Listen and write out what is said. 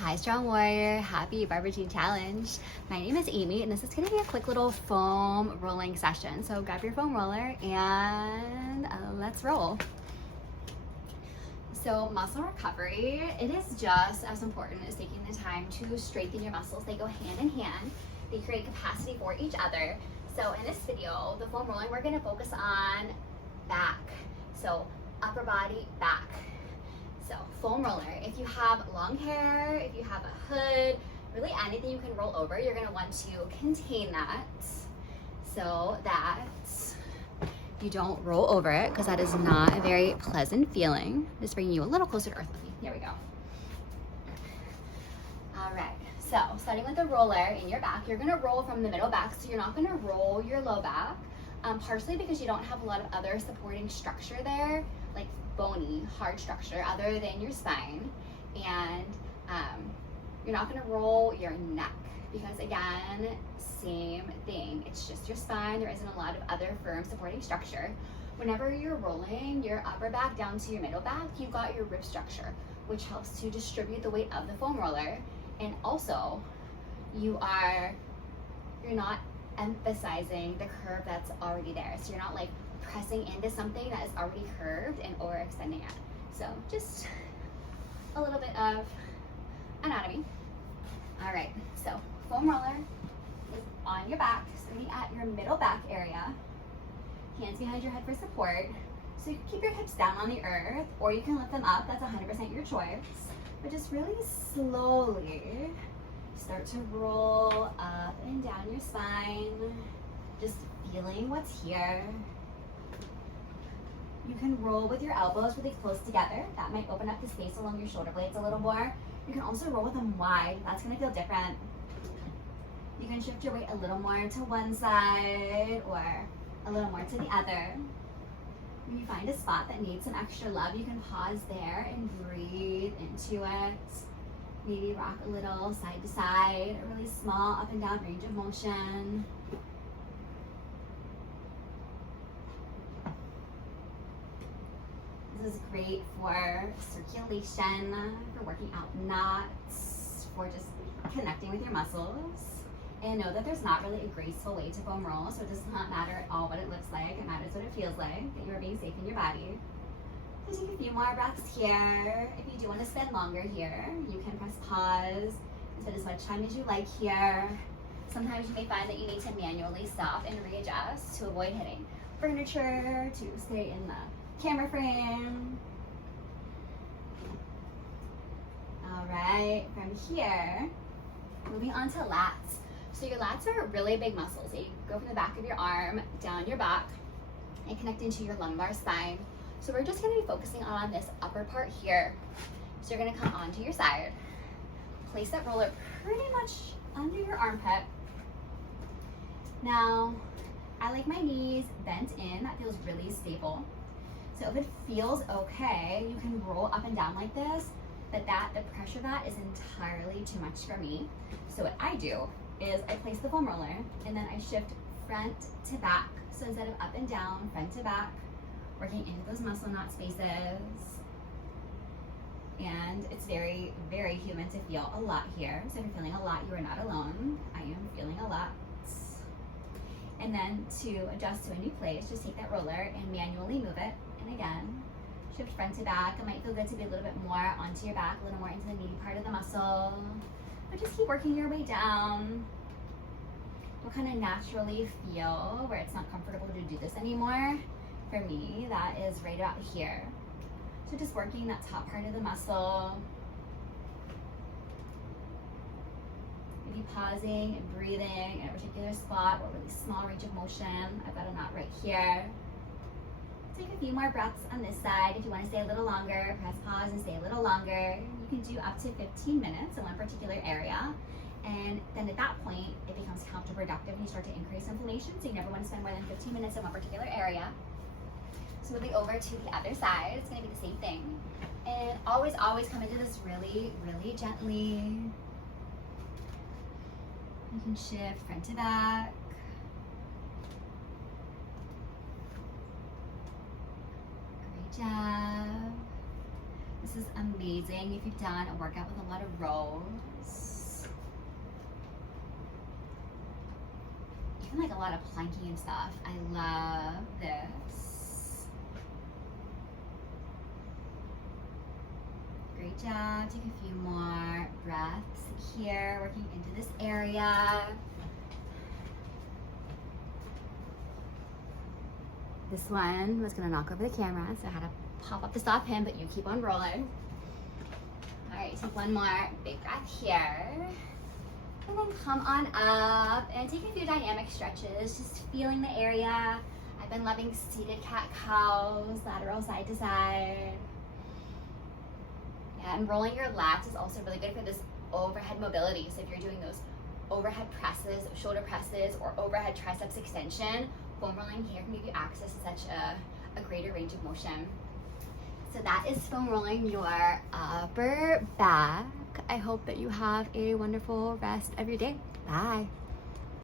Hi, Strong Warrior. Happy Barbe Jean Challenge. My name is Amy, and this is going to be a quick little foam rolling session. So grab your foam roller and let's roll. So muscle recovery, it is just as important as taking the time to strengthen your muscles. They go hand in hand. They create capacity for each other. So in this video, the foam rolling, we're going to focus on back. So upper body, back. So foam roller, if you have long hair, if you have a hood, really anything you can roll over, you're gonna want to contain that so that you don't roll over it, because that is not a very pleasant feeling. Just bringing you a little closer to earth with me. Here we go. All right, so starting with the roller in your back, you're gonna roll from the middle back, so you're not gonna roll your low back, partially because you don't have a lot of other supporting structure there, like bony, hard structure other than your spine, and you're not going to roll your neck because, again, same thing. It's just your spine. There isn't a lot of other firm supporting structure. Whenever you're rolling your upper back down to your middle back, you've got your rib structure, which helps to distribute the weight of the foam roller, and also you're not emphasizing the curve that's already there. So you're not like pressing into something that is already curved and overextending it. So just a little bit of anatomy. All right, so foam roller is on your back, starting at your middle back area. Hands behind your head for support. So you can keep your hips down on the earth, or you can lift them up. That's 100% your choice. But just really slowly start to roll up and down your spine, just feeling what's here. You can roll with your elbows really close together. That might open up the space along your shoulder blades a little more. You can also roll with them wide. That's gonna feel different. You can shift your weight a little more to one side or a little more to the other. When you find a spot that needs some extra love, you can pause there and breathe into it. Maybe rock a little side to side, a really small up and down range of motion. This is great for circulation, for working out knots, for just connecting with your muscles. And know that there's not really a graceful way to foam roll, so it does not matter at all what it looks like. It matters what it feels like, that you are being safe in your body. So take a few more breaths here. If you do want to spend longer here, you can press pause and spend as much time as you like here. Sometimes you may find that you need to manually stop and readjust to avoid hitting furniture, to stay in the camera frame. All right, from here, moving on to lats. So your lats are really big muscles. They go from the back of your arm, down your back, and connect into your lumbar spine. So we're just gonna be focusing on this upper part here. So you're gonna come onto your side, place that roller pretty much under your armpit. Now, I like my knees bent in. That feels really stable. So if it feels okay, you can roll up and down like this, but the pressure of that is entirely too much for me. So what I do is I place the foam roller and then I shift front to back. So instead of up and down, front to back, working into those muscle knot spaces. And it's very, very human to feel a lot here. So if you're feeling a lot, you are not alone. I am feeling a lot. And then to adjust to a new place, just take that roller and manually move it. And again, shift front to back. It might feel good to be a little bit more onto your back, a little more into the meaty part of the muscle. But just keep working your way down. You'll kind of naturally feel where it's not comfortable to do this anymore. For me, that is right about here. So just working that top part of the muscle. Maybe pausing and breathing in a particular spot or really small range of motion. I've got a knot right here. Take a few more breaths on this side. If you want to stay a little longer, press pause and stay a little longer. You can do up to 15 minutes in one particular area. And then at that point, it becomes counterproductive and you start to increase inflammation. So you never want to spend more than 15 minutes in one particular area. So moving over to the other side, it's going to be the same thing. And always, always come into this really, really gently. You can shift front to back. Great job. This is amazing if you've done a workout with a lot of rows. Even like a lot of planking and stuff. I love this. Great job. Take a few more breaths here, working into this area. This one was gonna knock over the camera, so I had to pop up to stop him, but you keep on rolling. All right, take one more big breath here. And then come on up and take a few dynamic stretches, just feeling the area. I've been loving seated cat-cows, lateral side to side. Yeah, and rolling your lats is also really good for this overhead mobility. So if you're doing those overhead presses, shoulder presses, or overhead triceps extension, foam rolling here can give you access to such a greater range of motion. So that is foam rolling your upper back. I hope that you have a wonderful rest of your day. Bye.